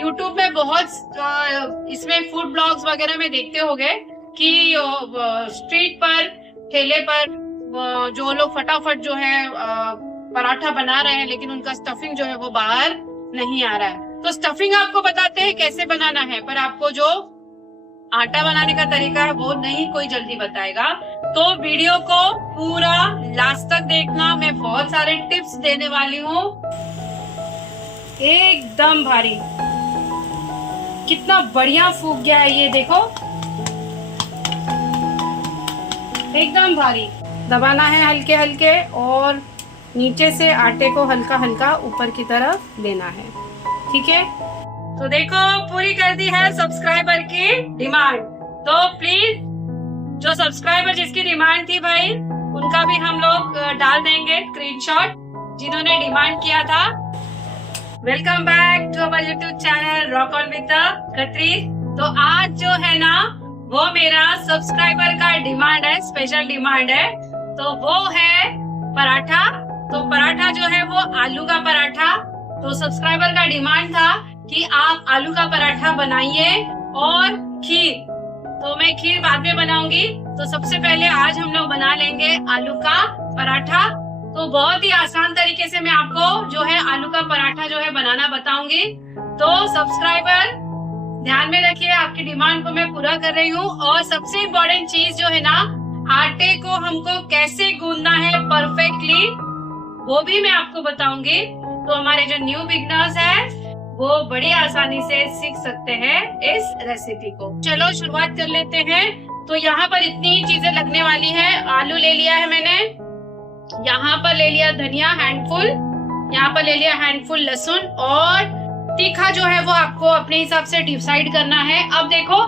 YouTube में बहुत इसमें फूड ब्लॉग्स वगैरह में देखते होंगे कि स्ट्रीट पर, ठेले पर जो लोग फटाफट जो है पराठा बना रहे हैं, लेकिन उनका स्टफिंग जो है वो बाहर नहीं आ रहा है। तो स्टफिंग आपको बताते हैं कैसे बनाना है, पर आपको जो आटा बनाने का तरीका है वो नहीं कोई जल्दी बताएगा। तो वीडियो को पूरा लास्ट तक देखना, मैं बहुत सारे टिप्स देने वाली हूँ। एकदम भारी, कितना बढ़िया फूक गया है ये देखो, एकदम भारी। दबाना है हल्के हल्के और नीचे से आटे को हल्का हल्का ऊपर की तरफ लेना है, ठीक है। तो देखो पूरी कर दी है सब्सक्राइबर की डिमांड। तो प्लीज जो सब्सक्राइबर जिसकी डिमांड थी भाई, उनका भी हम लोग डाल देंगे स्क्रीनशॉट, जिन्होंने डिमांड किया था। Welcome back to our YouTube channel rock on with the Khatri. तो आज जो है ना वो मेरा सब्सक्राइबर का डिमांड है, स्पेशल डिमांड है। तो वो है पराठा। तो पराठा जो है वो आलू का पराठा। तो सब्सक्राइबर का डिमांड था कि आप आलू का पराठा बनाइए और खीर। तो मैं खीर बाद में बनाऊंगी। तो सबसे पहले आज हम लोग बना लेंगे आलू का पराठा। तो बहुत ही आसान तरीके से मैं आपको जो है आलू का पराठा जो है बनाना बताऊंगी। तो सब्सक्राइबर ध्यान में रखिए, आपकी डिमांड को मैं पूरा कर रही हूँ। और सबसे इम्पोर्टेंट चीज जो है ना, आटे को हमको कैसे गूंदना है परफेक्टली, वो भी मैं आपको बताऊंगी। तो हमारे जो न्यू बिगनर्स हैं वो बड़ी आसानी से सीख सकते हैं इस रेसिपी को। चलो शुरुआत कर लेते हैं। तो यहाँ पर इतनी चीजें लगने वाली है। आलू ले लिया है मैंने, यहाँ पर ले लिया धनिया हैंडफुल, यहाँ पर ले लिया हैंडफुल लहसुन, और तीखा जो है वो आपको अपने हिसाब से डिसाइड करना है। अब देखो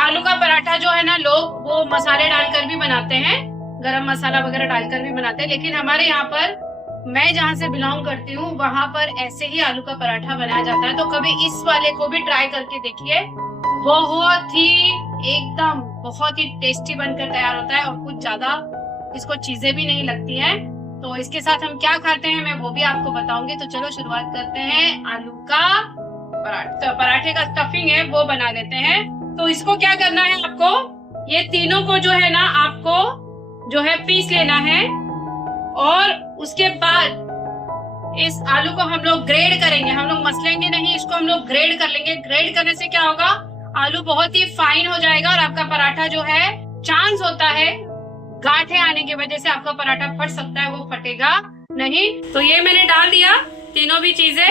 आलू का पराठा जो है ना, लोग वो मसाले डालकर भी बनाते हैं, गरम मसाला वगैरह डालकर भी बनाते हैं, लेकिन हमारे यहाँ पर, मैं जहाँ से बिलोंग करती हूँ वहाँ पर ऐसे ही आलू का पराठा बनाया जाता है। तो कभी इस वाले को भी ट्राई करके देखिए, बहुत ही टेस्टी बनकर तैयार होता है और कुछ ज्यादा इसको चीजें भी नहीं लगती हैं। तो इसके साथ हम क्या खाते हैं मैं वो भी आपको बताऊंगी। तो चलो शुरुआत करते हैं आलू का पराठा। तो पराठे का स्टफिंग है वो बना लेते हैं। तो इसको क्या करना है, आपको ये तीनों को जो है ना आपको जो है पीस लेना है, और उसके बाद इस आलू को हम लोग ग्रेड करेंगे। हम लोग मसलेंगे नहीं, इसको हम लोग ग्रेड कर लेंगे। ग्रेड करने से क्या होगा, आलू बहुत ही फाइन हो जाएगा और आपका पराठा जो है, चांस होता है गांठें आने की वजह से आपका पराठा फट सकता है, वो फटेगा नहीं। तो ये मैंने डाल दिया तीनों भी चीजें।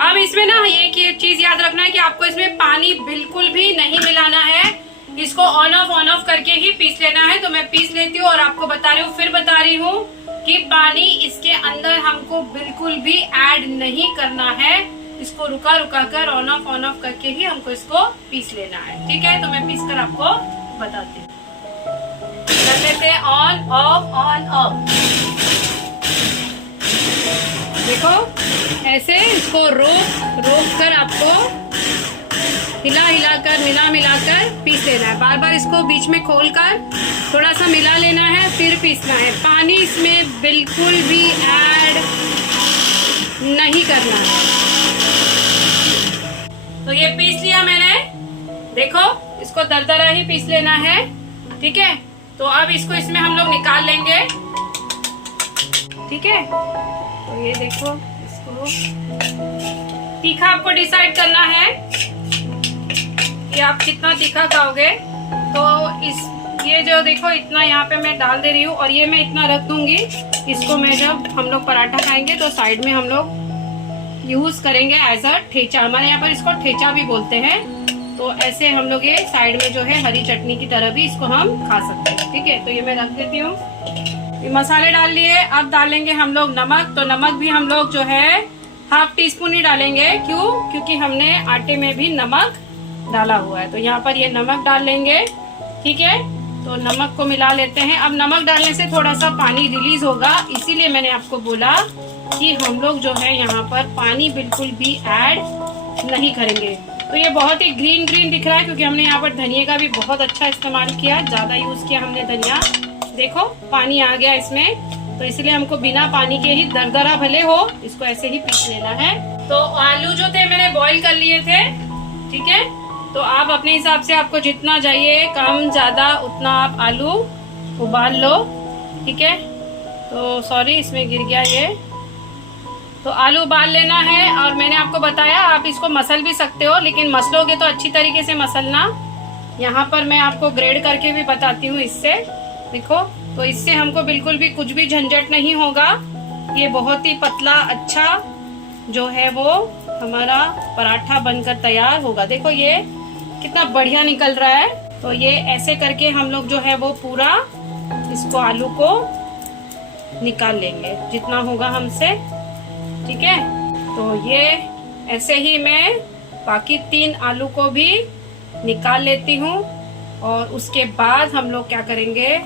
अब इसमें ना ये चीज याद रखना है कि आपको इसमें पानी बिल्कुल भी नहीं मिलाना है। इसको ऑन ऑफ करके ही पीस लेना है। तो मैं पीस लेती हूँ और आपको बता रही हूँ, फिर बता रही हूँ कि पानी इसके अंदर हमको बिल्कुल भी ऐड नहीं करना है। इसको रुका कर ऑन ऑफ करके ही हमको इसको पीस लेना है, ठीक है। तो मैं पीस कर आपको बताती हूँ। कर लेते हैं ऑन ऑफ। देखो ऐसे इसको रोक कर आपको मिला कर पीस लेना है। बार बार इसको बीच में खोलकर थोड़ा सा मिला लेना है, फिर पीसना है। पानी इसमें बिल्कुल भी ऐड नहीं करना है। तो ये पीस लिया मैंने, देखो इसको दरदरा ही पीस लेना है, ठीक है। तो अब इसको इसमें हम लोग निकाल लेंगे, ठीक है। तो ये देखो, इसको तीखा आपको डिसाइड करना है कि आप कितना तीखा खाओगे। तो ये जो देखो इतना यहाँ पे मैं डाल दे रही हूँ, और ये मैं इतना रख दूंगी। इसको मैं जब हम लोग पराठा खाएंगे तो साइड में हम लोग यूज करेंगे एज अ ठेचा। हमारे यहाँ पर इसको ठेचा भी बोलते हैं। तो ऐसे हम लोग ये साइड में जो है हरी चटनी की तरह भी इसको हम खा सकते हैं, ठीक है। तो ये मैं रख देती हूँ। ये मसाले डाल लिए। अब डालेंगे हम लोग नमक। तो नमक भी हम लोग जो है ½ टीस्पून ही डालेंगे। क्यों? क्योंकि हमने आटे में भी नमक डाला हुआ है। तो यहाँ पर ये नमक डाल लेंगे, ठीक है। तो नमक को मिला लेते हैं। अब नमक डालने से थोड़ा सा पानी रिलीज होगा, इसीलिए मैंने आपको बोला कि हम लोग जो है यहाँ पर पानी बिल्कुल भी ऐड नहीं करेंगे। तो ये बहुत ही ग्रीन दिख रहा है, क्योंकि हमने यहाँ पर धनिया का भी बहुत अच्छा इस्तेमाल किया, ज्यादा यूज किया हमने धनिया। देखो पानी आ गया इसमें, तो इसलिए हमको बिना पानी के ही दरदरा भले हो इसको ऐसे ही पीस लेना है। तो आलू जो थे मैंने बॉईल कर लिए थे, ठीक है। तो आप अपने हिसाब से, आपको जितना चाहिए कम ज़्यादा उतना आप आलू उबाल लो, ठीक है। तो सॉरी, इसमें गिर गया ये। तो आलू उबाल लेना है, और मैंने आपको बताया आप इसको मसल भी सकते हो, लेकिन मसलोगे तो अच्छी तरीके से मसलना। यहाँ पर मैं आपको ग्रेड करके भी बताती हूँ इससे, देखो। तो इससे हमको बिल्कुल भी कुछ भी झंझट नहीं होगा। ये बहुत ही पतला अच्छा जो है वो हमारा पराठा बनकर तैयार होगा। देखो ये कितना बढ़िया निकल रहा है। तो ये ऐसे करके हम लोग जो है वो पूरा इसको आलू को निकाल लेंगे जितना होगा हमसे, ठीक है। तो ये ऐसे ही मैं बाकी 3 आलू को भी निकाल लेती हूँ, और उसके बाद हम लोग क्या करेंगे,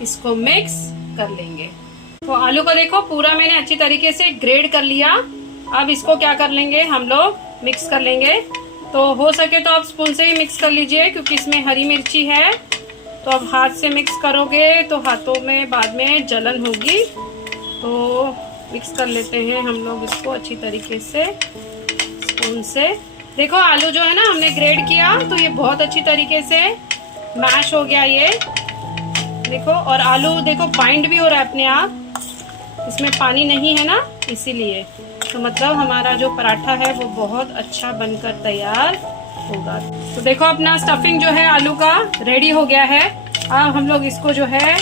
इसको मिक्स कर लेंगे। तो आलू को देखो पूरा मैंने अच्छी तरीके से ग्रेड कर लिया। अब इसको क्या कर लेंगे, हम लोग मिक्स कर लेंगे। तो हो सके तो आप स्पून से ही मिक्स कर लीजिए, क्योंकि इसमें हरी मिर्ची है। तो अब हाथ से मिक्स करोगे तो हाथों में बाद में जलन होगी। तो मिक्स कर लेते हैं हम लोग इसको अच्छी तरीके से स्पून से। देखो आलू जो है ना हमने ग्रेड किया, तो ये बहुत अच्छी तरीके से मैश हो गया ये, देखो। और आलू देखो बाइंड भी हो रहा है अपने आप, इसमें पानी नहीं है ना, इसीलिए। तो मतलब हमारा जो पराठा है वो बहुत अच्छा बनकर तैयार होगा। तो देखो अपना स्टफिंग जो है आलू का रेडी हो गया है। अब हम लोग इसको जो है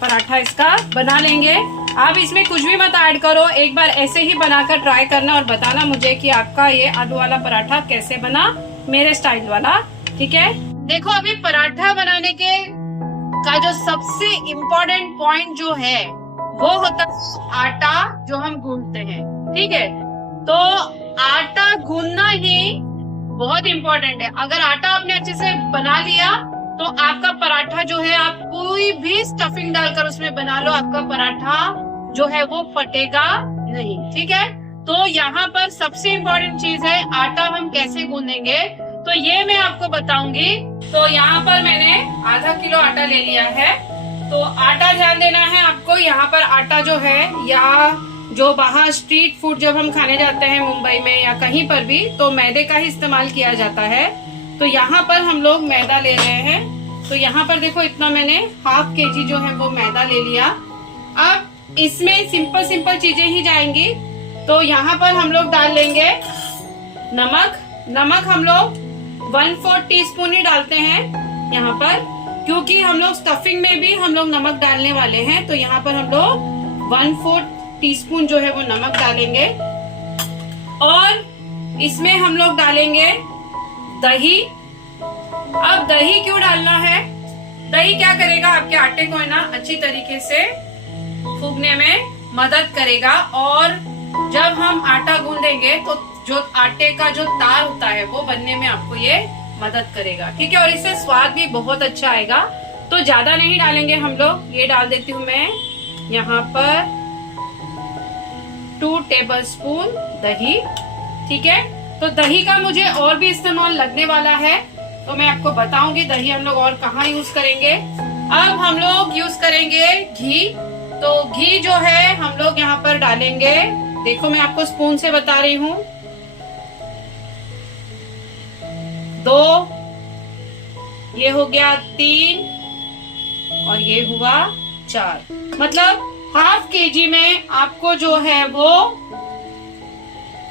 पराठा इसका बना लेंगे। आप इसमें कुछ भी मत ऐड करो, एक बार ऐसे ही बनाकर ट्राई करना और बताना मुझे कि आपका ये आलू वाला पराठा कैसे बना, मेरे स्टाइल वाला, ठीक है। देखो अभी पराठा बनाने के का जो सबसे इम्पोर्टेंट पॉइंट जो है वो होता है आटा जो हम गूंथते हैं, ठीक है। तो आटा गूंथना ही बहुत इम्पोर्टेंट है। अगर आटा आपने अच्छे से बना लिया तो आपका पराठा जो है, आप कोई भी स्टफिंग डालकर उसमें बना लो, आपका पराठा जो है वो फटेगा नहीं, ठीक है। तो यहाँ पर सबसे इम्पोर्टेंट चीज है आटा हम कैसे गूंदेंगे, तो ये मैं आपको बताऊंगी। तो यहाँ पर मैंने आधा किलो आटा ले लिया है। तो आटा ध्यान देना है आपको, यहाँ पर आटा जो है, या जो बाहर स्ट्रीट फूड जब हम खाने जाते हैं मुंबई में या कहीं पर भी, तो मैदे का ही इस्तेमाल किया जाता है। तो यहाँ पर हम लोग मैदा ले रहे हैं। तो यहाँ पर देखो इतना मैंने ½ kg जो है वो मैदा ले लिया। अब इसमें सिंपल चीजें ही जाएंगी। तो यहाँ पर हम लोग डाल लेंगे नमक। नमक हम लोग 1/4 टीस्पून ही डालते हैं यहाँ पर, क्योंकि हम लोग स्टफिंग में भी हम लोग नमक डालने वाले हैं। तो यहाँ पर हम लोग 1/4 टीस्पून जो है वो नमक डालेंगे। और इसमें हम लोग डालेंगे दही। अब दही क्यों डालना है, दही क्या करेगा, आपके आटे को है ना अच्छी तरीके से फूगने में मदद करेगा। और जब हम आटा गूंदेंगे तो जो आटे का जो तार होता है वो बनने में आपको ये मदद करेगा, ठीक है। और इससे स्वाद भी बहुत अच्छा आएगा। तो ज्यादा नहीं डालेंगे हम लोग, ये डाल देती हूँ मैं यहाँ पर 2 टेबलस्पून दही, ठीक है। तो दही का मुझे और भी इस्तेमाल लगने वाला है, तो मैं आपको बताऊंगी दही हम लोग और कहाँ यूज करेंगे। अब हम लोग यूज करेंगे घी। तो घी जो है हम लोग यहाँ पर डालेंगे, देखो मैं आपको स्पून से बता रही हूँ, 2, ये हो गया 3, और ये हुआ 4। मतलब ½ kg में आपको जो है वो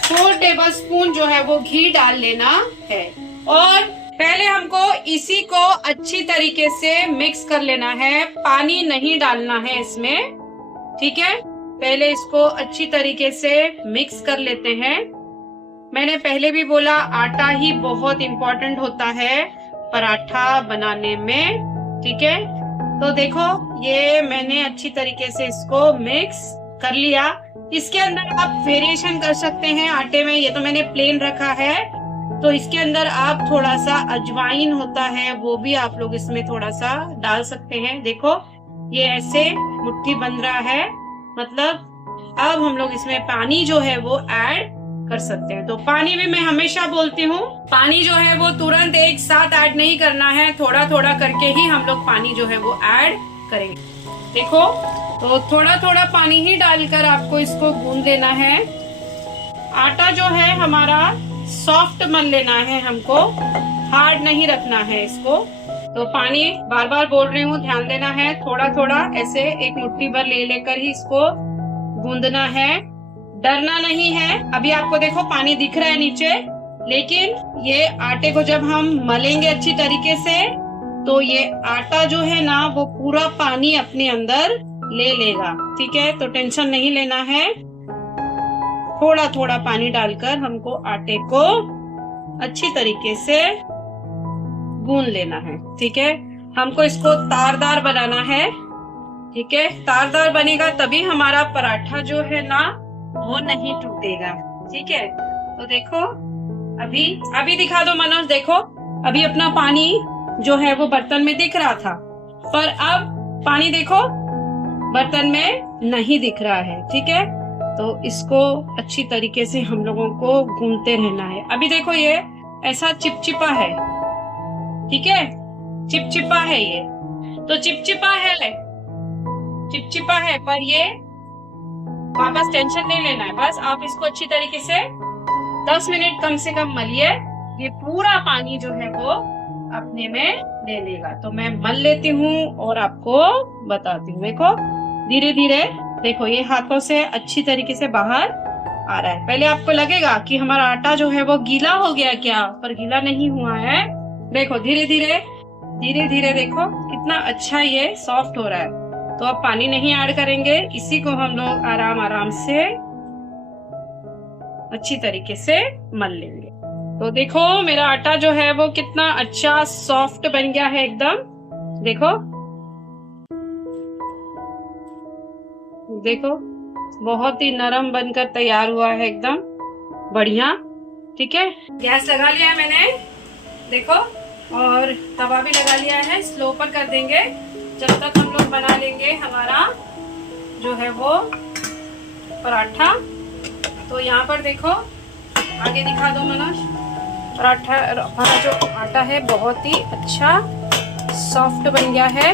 4 टेबलस्पून जो है वो घी डाल लेना है। और पहले हमको इसी को अच्छी तरीके से मिक्स कर लेना है, पानी नहीं डालना है इसमें, ठीक है। पहले इसको अच्छी तरीके से मिक्स कर लेते हैं। मैंने पहले भी बोला आटा ही बहुत इम्पोर्टेंट होता है पराठा बनाने में, ठीक है। तो देखो ये मैंने अच्छी तरीके से इसको मिक्स कर लिया। इसके अंदर आप वेरिएशन कर सकते हैं आटे में, ये तो मैंने प्लेन रखा है। तो इसके अंदर आप थोड़ा सा अजवाइन होता है वो भी आप लोग इसमें थोड़ा सा डाल सकते हैं। देखो ये ऐसे मुट्ठी बन रहा है, मतलब अब हम लोग इसमें पानी जो है वो ऐड कर सकते हैं। तो पानी भी मैं हमेशा बोलती हूँ, पानी जो है वो तुरंत एक साथ ऐड नहीं करना है, थोड़ा थोड़ा करके ही हम लोग पानी जो है वो ऐड करेंगे। देखो तो थोड़ा थोड़ा पानी ही डालकर आपको इसको गूंद लेना है। आटा जो है हमारा सॉफ्ट मन लेना है हमको, हार्ड नहीं रखना है इसको। तो पानी बार बार बोल रही हूँ, ध्यान देना है। थोड़ा थोड़ा ऐसे एक मुट्ठी भर ले लेकर ही इसको गूंदना है, डरना नहीं है। अभी आपको देखो पानी दिख रहा है नीचे, लेकिन ये आटे को जब हम मलेंगे अच्छी तरीके से तो ये आटा जो है ना वो पूरा पानी अपने अंदर ले लेगा। ठीक है, तो टेंशन नहीं लेना है। थोड़ा थोड़ा पानी डालकर हमको आटे को अच्छी तरीके से गूंद लेना है। ठीक है, हमको इसको तारदार बनाना है। ठीक है, तारदार बनेगा तभी हमारा पराठा जो है ना वो नहीं टूटेगा। ठीक है, तो देखो अभी दिखा दो मनोज। देखो अभी अपना पानी जो है वो बर्तन में दिख रहा था, पर अब पानी देखो बर्तन में नहीं दिख रहा है। ठीक है, तो इसको अच्छी तरीके से हम लोगों को गूंदते रहना है। अभी देखो ये ऐसा चिपचिपा है। ठीक है, चिपचिपा है ये, तो चिपचिपा है, पर ये वापस टेंशन नहीं लेना है। बस आप इसको अच्छी तरीके से 10 मिनट कम से कम मलिए, ये पूरा पानी जो है वो अपने में ले लेगा। तो मैं मल लेती हूँ और आपको बताती हूँ। देखो धीरे धीरे, देखो ये हाथों से अच्छी तरीके से बाहर आ रहा है। पहले आपको लगेगा कि हमारा आटा जो है वो गीला हो गया क्या, पर गीला नहीं हुआ है। देखो धीरे धीरे देखो कितना अच्छा ये सॉफ्ट हो रहा है। तो अब पानी नहीं ऐड करेंगे, इसी को हम लोग आराम से अच्छी तरीके से मल लेंगे। तो देखो मेरा आटा जो है वो कितना अच्छा सॉफ्ट बन गया है एकदम। देखो बहुत ही नरम बनकर तैयार हुआ है, एकदम बढ़िया। ठीक है, गैस लगा लिया है मैंने, देखो, और तवा भी लगा लिया है। स्लो पर कर देंगे जब तक हम लोग बना लेंगे हमारा जो है वो पराठा। तो यहाँ पर देखो, आगे दिखा दो मनोज। पराठा हमारा जो आटा है बहुत ही अच्छा सॉफ्ट बन गया है।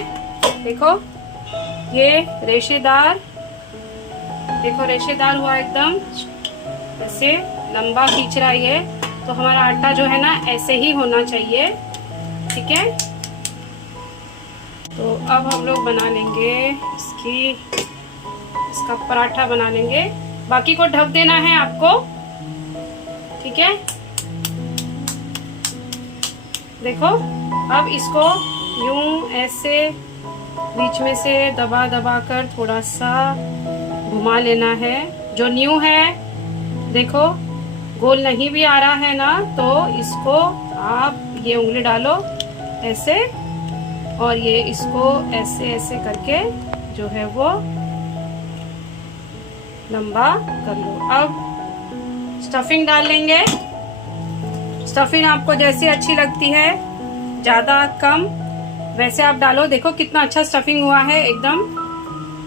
देखो ये रेशेदार, देखो रेशेदार हुआ एकदम, ऐसे लंबा खींच रहा है ये। तो हमारा आटा जो है ना ऐसे ही होना चाहिए। ठीक है, तो अब हम लोग बना लेंगे इसका पराठा बना लेंगे। बाकी को ढक देना है आपको। ठीक है, देखो अब इसको यूं ऐसे बीच में से दबा कर थोड़ा सा घुमा लेना है। जो न्यू है, देखो गोल नहीं भी आ रहा है ना, तो इसको आप ये उंगली डालो ऐसे, और ये इसको ऐसे करके जो है वो लंबा कर लो। अब स्टफिंग डाल लेंगे। स्टफिंग आपको जैसी अच्छी लगती है, ज़्यादा कम वैसे आप डालो। देखो कितना अच्छा स्टफिंग हुआ है एकदम,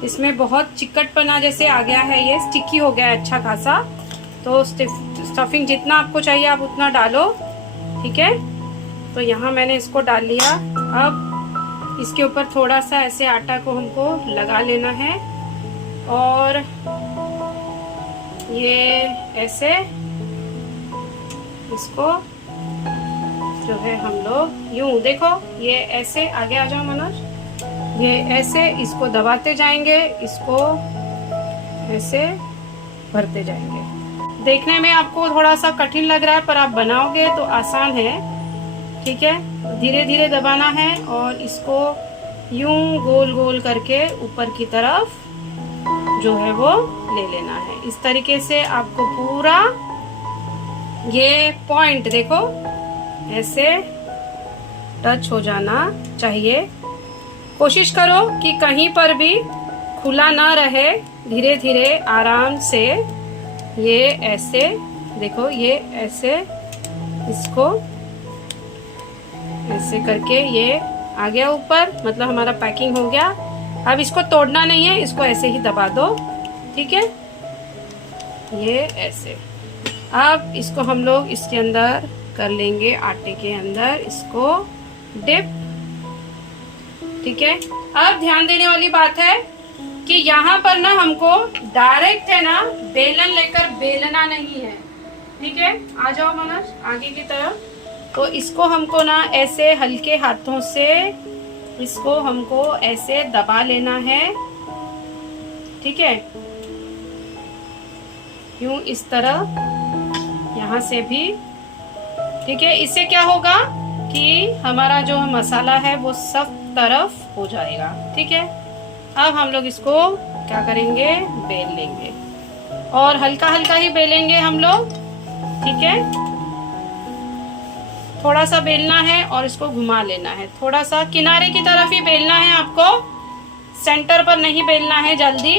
इसमें बहुत चिकटपना जैसे आ गया है, ये स्टिकी हो गया है अच्छा खासा। तो स्टफिंग जितना आपको चाहिए आप उतना डालो। ठीक है, तो यहाँ मैंने इसको डाल लिया। अब इसके ऊपर थोड़ा सा ऐसे आटा को हमको लगा लेना है, और ये ऐसे इसको जो है हम लोग यूं, देखो ये ऐसे आगे आ जाओ मनोज, ये ऐसे इसको दबाते जाएंगे, इसको ऐसे भरते जाएंगे। देखने में आपको थोड़ा सा कठिन लग रहा है, पर आप बनाओगे तो आसान है। ठीक है, धीरे धीरे दबाना है और इसको यूं गोल गोल करके ऊपर की तरफ जो है वो ले लेना है। इस तरीके से आपको पूरा ये पॉइंट देखो ऐसे टच हो जाना चाहिए। कोशिश करो कि कहीं पर भी खुला ना रहे। धीरे धीरे आराम से ये ऐसे देखो, ये ऐसे इसको ऐसे करके ये आ गया ऊपर, मतलब हमारा पैकिंग हो गया। अब इसको तोड़ना नहीं है, इसको ऐसे ही दबा दो। ठीक है, ये ऐसे। अब इसको हम लोग इसके अंदर कर लेंगे, आटे के अंदर इसको डिप। ठीक है, अब ध्यान देने वाली बात है कि यहाँ पर ना हमको डायरेक्ट है ना बेलन लेकर बेलना नहीं है। ठीक है, आ जाओ मनोज आगे की तरफ। तो इसको हमको ना ऐसे हल्के हाथों से इसको हमको ऐसे दबा लेना है। ठीक है, यूं इस तरह यहाँ से भी। ठीक है, इससे क्या होगा कि हमारा जो मसाला है वो सब तरफ हो जाएगा। ठीक है, अब हम लोग इसको क्या करेंगे, बेल लेंगे और हल्का हल्का ही बेलेंगे हम लोग। ठीक है, थोड़ा सा बेलना है और इसको घुमा लेना है, थोड़ा सा किनारे की तरफ ही बेलना है आपको, सेंटर पर नहीं बेलना है जल्दी।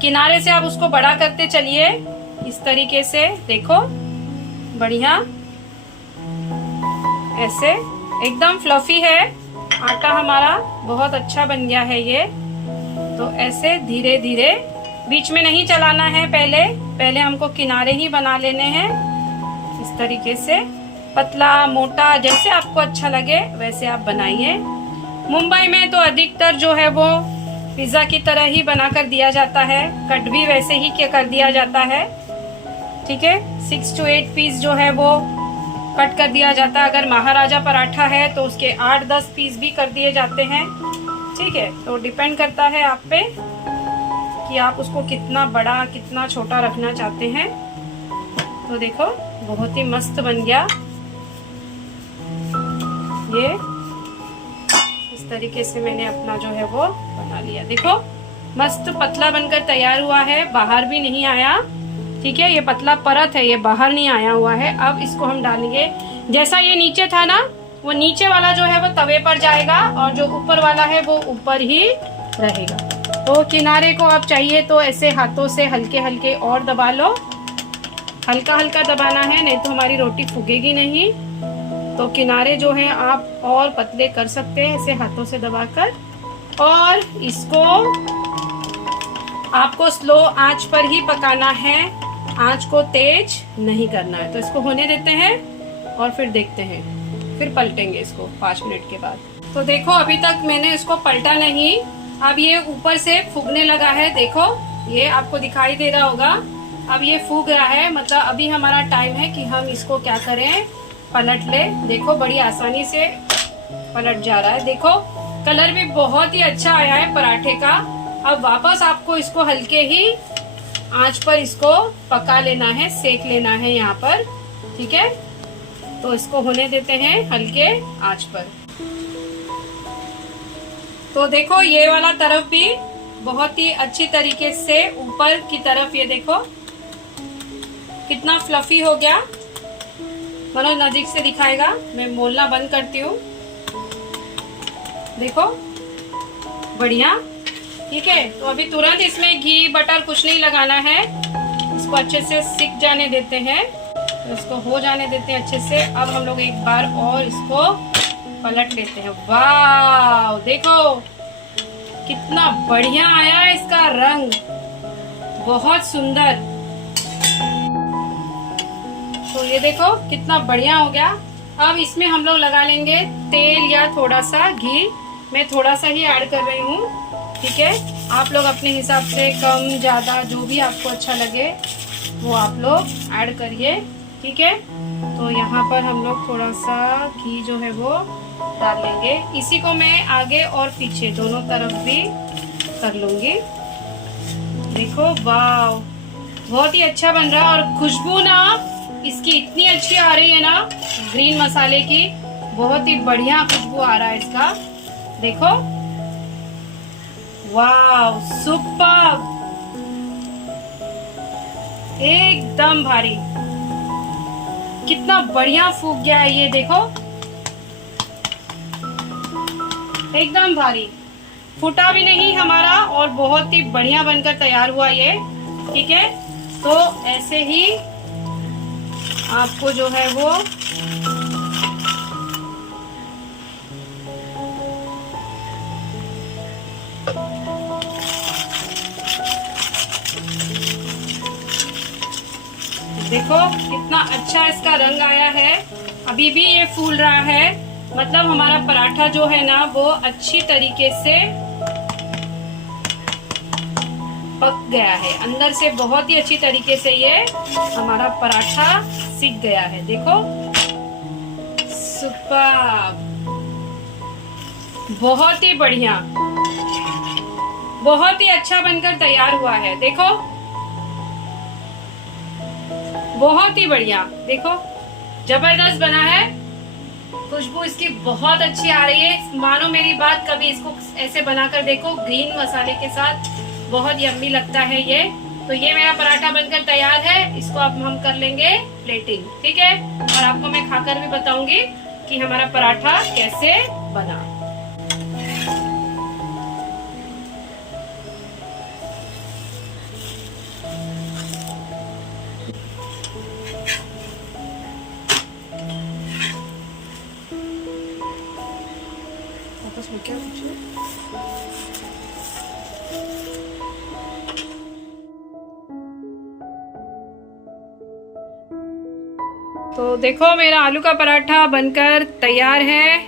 किनारे से आप उसको बड़ा करते चलिए इस तरीके से। देखो बढ़िया, ऐसे एकदम फ्लफी है आटा हमारा, बहुत अच्छा बन गया है ये। तो ऐसे धीरे धीरे, बीच में नहीं चलाना है, पहले हमको किनारे ही बना लेने हैं इस तरीके से। पतला मोटा जैसे आपको अच्छा लगे वैसे आप बनाइए। मुंबई में तो अधिकतर जो है वो पिज्जा की तरह ही बनाकर दिया जाता है, कट भी वैसे ही कर दिया जाता है। ठीक है, 6 to 8 पीस जो है वो कट कर दिया जाता है। अगर महाराजा पराठा है तो उसके 8-10 पीस भी कर दिए जाते हैं। ठीक है, तो डिपेंड करता है आप पे कि आप उसको कितना बड़ा कितना छोटा रखना चाहते हैं। तो देखो बहुत ही मस्त बन गया ये। इस तरीके से मैंने अपना जो है वो बना लिया। देखो मस्त पतला बनकर तैयार हुआ है, बाहर भी नहीं आया। ठीक है, ये पतला परत है, ये बाहर नहीं आया हुआ है। अब इसको हम डालेंगे, जैसा ये नीचे था ना, वो नीचे वाला जो है वो तवे पर जाएगा और जो ऊपर वाला है वो ऊपर ही रहेगा। तो किनारे को आप चाहिए तो ऐसे हाथों से हल्के हल्के और दबा लो, हल्का हल्का दबाना है, नहीं तो हमारी रोटी फूगेगी नहीं। तो किनारे जो है आप और पतले कर सकते हैं ऐसे हाथों से दबाकर। और इसको आपको स्लो आंच पर ही पकाना है, आंच को तेज नहीं करना है। तो इसको होने देते हैं और फिर देखते हैं, फिर पलटेंगे इसको 5 मिनट के बाद। तो देखो अभी तक मैंने इसको पलटा नहीं, अब ये ऊपर से फूगने लगा है। देखो ये आपको दिखाई दे रहा होगा, अब ये फूग रहा है, मतलब अभी हमारा टाइम है कि हम इसको क्या करें, पलट ले। देखो बड़ी आसानी से पलट जा रहा है। देखो कलर भी बहुत ही अच्छा आया है पराठे का। अब वापस आपको इसको हल्के ही आंच पर इसको पका लेना है, सेक लेना है यहाँ पर। ठीक है, तो इसको होने देते हैं हल्के आंच पर। तो देखो ये वाला तरफ भी बहुत ही अच्छी तरीके से ऊपर की तरफ, ये देखो कितना फ्लफी हो गया। मनोज नजीक से दिखाएगा, मैं बोलना बंद करती हूँ। देखो बढ़िया। ठीक है, तो अभी तुरंत इसमें घी बटर कुछ नहीं लगाना है, इसको अच्छे से सिक जाने देते हैं। तो इसको हो जाने देते हैं अच्छे से। अब हम लोग एक बार और इसको पलट लेते हैं। वाह देखो कितना बढ़िया आया है इसका रंग, बहुत सुंदर। तो ये देखो कितना बढ़िया हो गया। अब इसमें हम लोग लगा लेंगे तेल या थोड़ा सा घी, मैं थोड़ा सा ही ऐड कर रही हूँ। ठीक है, आप लोग अपने हिसाब से कम ज़्यादा जो भी आपको अच्छा लगे वो आप लोग ऐड करिए। ठीक है, तो यहाँ पर हम लोग थोड़ा सा घी जो है वो डाल लेंगे। इसी को मैं आगे और पीछे दोनों तरफ भी कर लूँगी। देखो वाह बहुत ही अच्छा बन रहा है। और खुशबू ना इसकी इतनी अच्छी आ रही है ना, ग्रीन मसाले की, बहुत ही बढ़िया खुशबू आ रहा है इसका। देखो वाह सुपर, एकदम भारी, कितना बढ़िया फूक गया है ये। देखो एकदम भारी, फूटा भी नहीं हमारा और बहुत ही बढ़िया बनकर तैयार हुआ ये। ठीक है, तो ऐसे ही आपको जो है वो देखो कितना अच्छा इसका रंग आया है। अभी भी ये फूल रहा है, मतलब हमारा पराठा जो है ना वो अच्छी तरीके से पक गया है, अंदर से बहुत ही अच्छी तरीके से ये हमारा पराठा सिक गया है। देखो सुपर, बहुत ही बढ़िया, बहुत ही अच्छा बनकर तैयार हुआ है। देखो बहुत ही बढ़िया, देखो जबरदस्त बना है। खुशबू इसकी बहुत अच्छी आ रही है, मानो मेरी बात, कभी इसको ऐसे बनाकर देखो ग्रीन मसाले के साथ, बहुत यम्मी लगता है ये। तो ये मेरा पराठा बनकर तैयार है, इसको अब हम कर लेंगे प्लेटिंग, ठीक है। और आपको मैं खाकर भी बताऊंगी कि हमारा पराठा कैसे बना। क्या तो देखो मेरा आलू का पराठा बनकर तैयार है,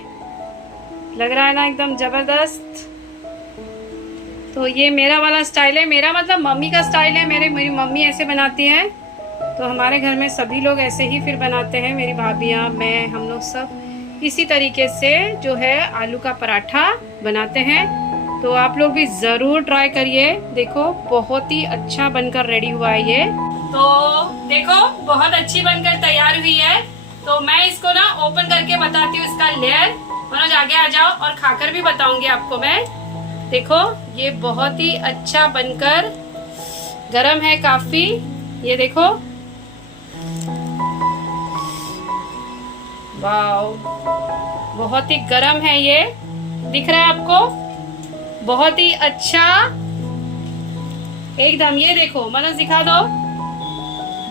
लग रहा है ना एकदम जबरदस्त। तो ये मेरा वाला स्टाइल है, मेरा मतलब मम्मी का स्टाइल है, मेरी मम्मी ऐसे बनाती है। तो हमारे घर में सभी लोग ऐसे ही फिर बनाते हैं, मेरी भाभियाँ, मैं, हम लोग सब इसी तरीके से जो है आलू का पराठा बनाते हैं। तो आप लोग भी ज़रूर ट्राई करिए। देखो बहुत ही अच्छा बनकर रेडी हुआ है ये। तो देखो बहुत अच्छी बनकर तैयार हुई है। तो मैं इसको ना ओपन करके बताती हूँ इसका लेयर। मनोज आगे आ जाओ और खाकर भी बताऊंगी आपको मैं। देखो ये बहुत ही अच्छा बनकर गरम है काफी, ये देखो, वाव बहुत ही गरम है ये, दिख रहा है आपको, बहुत ही अच्छा एकदम। ये देखो मनोज दिखा दो,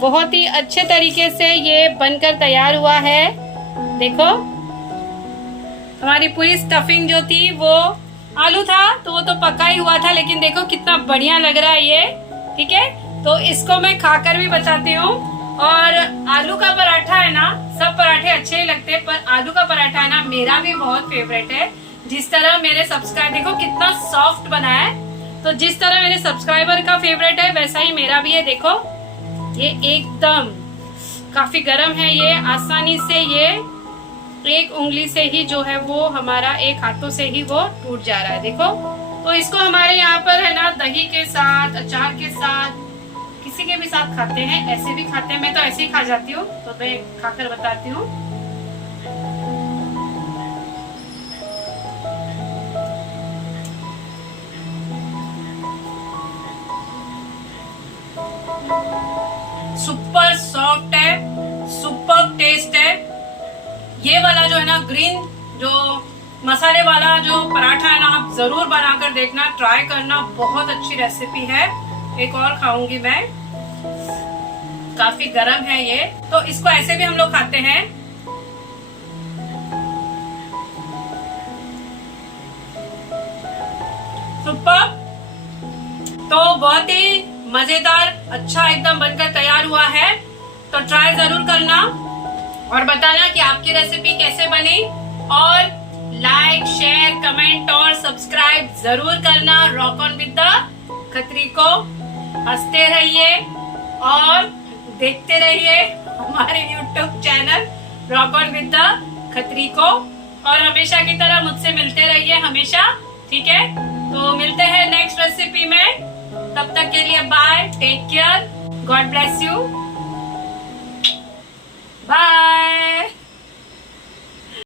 बहुत ही अच्छे तरीके से ये बनकर तैयार हुआ है। देखो हमारी पूरी स्टफिंग जो थी वो आलू था तो वो तो पका ही हुआ था, लेकिन देखो कितना बढ़िया लग रहा है ये, ठीक है। तो इसको मैं खाकर भी बताती हूँ। और आलू का पराठा है ना, सब पराठे अच्छे ही लगते हैं, पर आलू का पराठा है ना मेरा भी बहुत फेवरेट है। जिस तरह मेरे सब्सक्राइबर, देखो कितना सॉफ्ट बना है, तो जिस तरह मेरे सब्सक्राइबर का फेवरेट है वैसा ही मेरा भी है। देखो ये एकदम काफी गर्म है, ये आसानी से ये एक उंगली से ही जो है वो हमारा एक हाथों से ही वो टूट जा रहा है। देखो तो इसको हमारे यहाँ पर है ना दही के साथ, अचार के साथ, किसी के भी साथ खाते हैं, ऐसे भी खाते हैं। मैं तो ऐसे ही खा जाती हूँ, तो मैं खाकर बताती हूँ। सुपर सॉफ्ट है, सुपर टेस्ट है। ये वाला जो है ना ग्रीन जो मसाले वाला जो पराठा है ना, आप जरूर बनाकर देखना, ट्राई करना, बहुत अच्छी रेसिपी है। एक और खाऊंगी मैं, काफी गरम है ये। तो इसको ऐसे भी हम लोग खाते हैं। सुपर, तो बहुत ही मजेदार, अच्छा एकदम बनकर तैयार हुआ है। तो ट्राई जरूर करना और बताना कि आपकी रेसिपी कैसे बनी। और लाइक, शेयर, कमेंट और सब्सक्राइब जरूर करना rock on with the Khatri को। हंसते रहिए और देखते रहिए हमारे YouTube channel rock on with the Khatri को, और हमेशा की तरह मुझसे मिलते रहिए हमेशा, ठीक है। तो मिलते हैं नेक्स्ट रेसिपी में, तब तक के लिए bye, take care, God bless you.